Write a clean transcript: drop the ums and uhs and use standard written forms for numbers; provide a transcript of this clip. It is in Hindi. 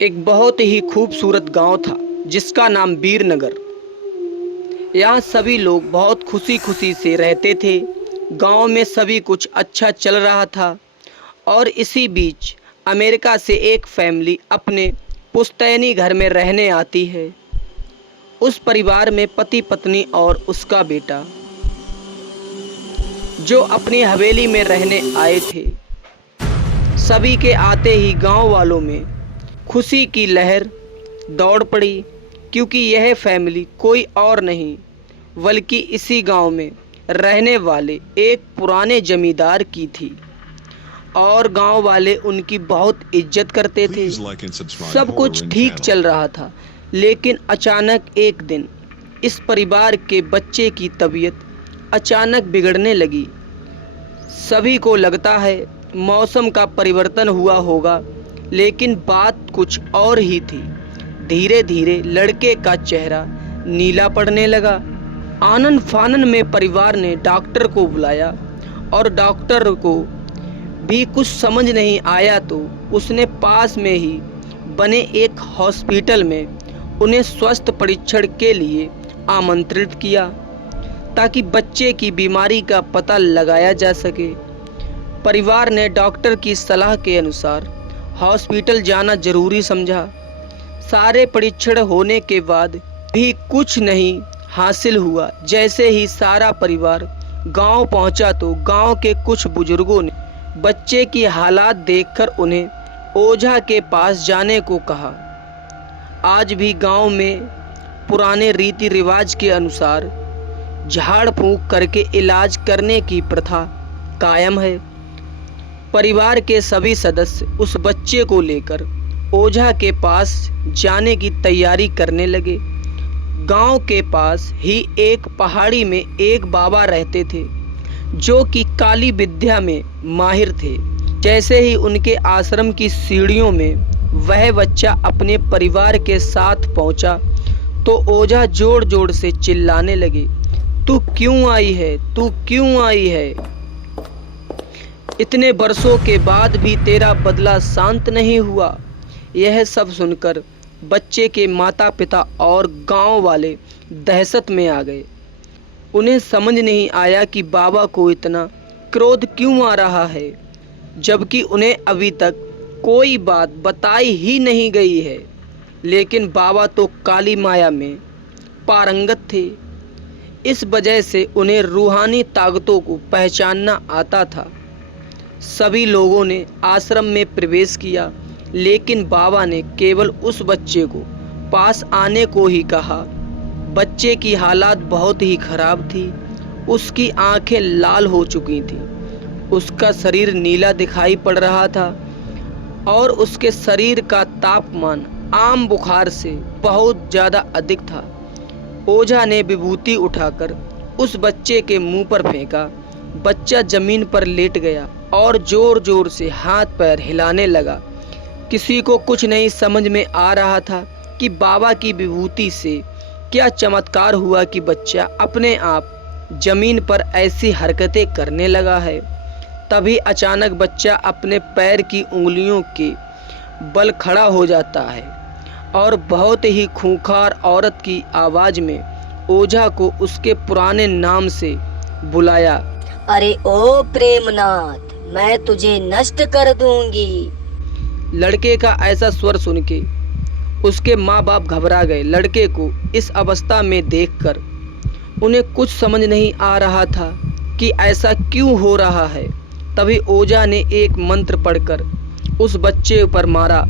एक बहुत ही खूबसूरत गांव था जिसका नाम वीरनगर। यहाँ सभी लोग बहुत खुशी खुशी से रहते थे। गांव में सभी कुछ अच्छा चल रहा था और इसी बीच अमेरिका से एक फैमिली अपने पुश्तैनी घर में रहने आती है। उस परिवार में पति पत्नी और उसका बेटा जो अपनी हवेली में रहने आए थे। सभी के आते ही गांव वालों में खुशी की लहर दौड़ पड़ी, क्योंकि यह फैमिली कोई और नहीं बल्कि इसी गांव में रहने वाले एक पुराने जमींदार की थी और गांव वाले उनकी बहुत इज्जत करते थे। सब कुछ ठीक चल रहा था, लेकिन अचानक एक दिन इस परिवार के बच्चे की तबीयत अचानक बिगड़ने लगी। सभी को लगता है मौसम का परिवर्तन हुआ होगा, लेकिन बात कुछ और ही थी। धीरे धीरे लड़के का चेहरा नीला पड़ने लगा। आनन फानन में परिवार ने डॉक्टर को बुलाया और डॉक्टर को भी कुछ समझ नहीं आया तो उसने पास में ही बने एक हॉस्पिटल में उन्हें स्वास्थ्य परीक्षण के लिए आमंत्रित किया, ताकि बच्चे की बीमारी का पता लगाया जा सके। परिवार ने डॉक्टर की सलाह के अनुसार हॉस्पिटल जाना जरूरी समझा। सारे परीक्षण होने के बाद भी कुछ नहीं हासिल हुआ। जैसे ही सारा परिवार गांव पहुंचा तो गांव के कुछ बुजुर्गों ने बच्चे की हालात देखकर उन्हें ओझा के पास जाने को कहा। आज भी गांव में पुराने रीति रिवाज के अनुसार झाड़ फूंक करके इलाज करने की प्रथा कायम है। परिवार के सभी सदस्य उस बच्चे को लेकर ओझा के पास जाने की तैयारी करने लगे। गांव के पास ही एक पहाड़ी में एक बाबा रहते थे जो कि काली विद्या में माहिर थे। जैसे ही उनके आश्रम की सीढ़ियों में वह बच्चा अपने परिवार के साथ पहुंचा तो ओझा जोर जोर से चिल्लाने लगे, तू क्यों आई है, तू क्यों आई है? इतने बरसों के बाद भी तेरा बदला शांत नहीं हुआ। यह सब सुनकर बच्चे के माता पिता और गांव वाले दहशत में आ गए। उन्हें समझ नहीं आया कि बाबा को इतना क्रोध क्यों आ रहा है, जबकि उन्हें अभी तक कोई बात बताई ही नहीं गई है। लेकिन बाबा तो काली माया में पारंगत थे। इस वजह से उन्हें रूहानी ताकतों को पहचानना आता था। सभी लोगों ने आश्रम में प्रवेश किया, लेकिन बाबा ने केवल उस बच्चे को पास आने को ही कहा। बच्चे की हालत बहुत ही खराब थी। उसकी आंखें लाल हो चुकी थीं, उसका शरीर नीला दिखाई पड़ रहा था और उसके शरीर का तापमान आम बुखार से बहुत ज़्यादा अधिक था। ओझा ने विभूति उठाकर उस बच्चे के मुंह पर फेंका। बच्चा जमीन पर लेट गया और जोर जोर से हाथ पैर हिलाने लगा। किसी को कुछ नहीं समझ में आ रहा था कि बाबा की विभूति से क्या चमत्कार हुआ कि बच्चा अपने आप जमीन पर ऐसी हरकतें करने लगा है। तभी अचानक बच्चा अपने पैर की उंगलियों के बल खड़ा हो जाता है और बहुत ही खूंखार औरत की आवाज़ में ओझा को उसके पुराने नाम से बुलाया, अरे ओ प्रेमनाथ, मैं तुझे नष्ट कर दूंगी। लड़के का ऐसा स्वर सुन के उसके माँ बाप घबरा गए। लड़के को इस अवस्था में देखकर उन्हें कुछ समझ नहीं आ रहा था कि ऐसा क्यों हो रहा है। तभी ओझा ने एक मंत्र पढ़कर उस बच्चे पर मारा।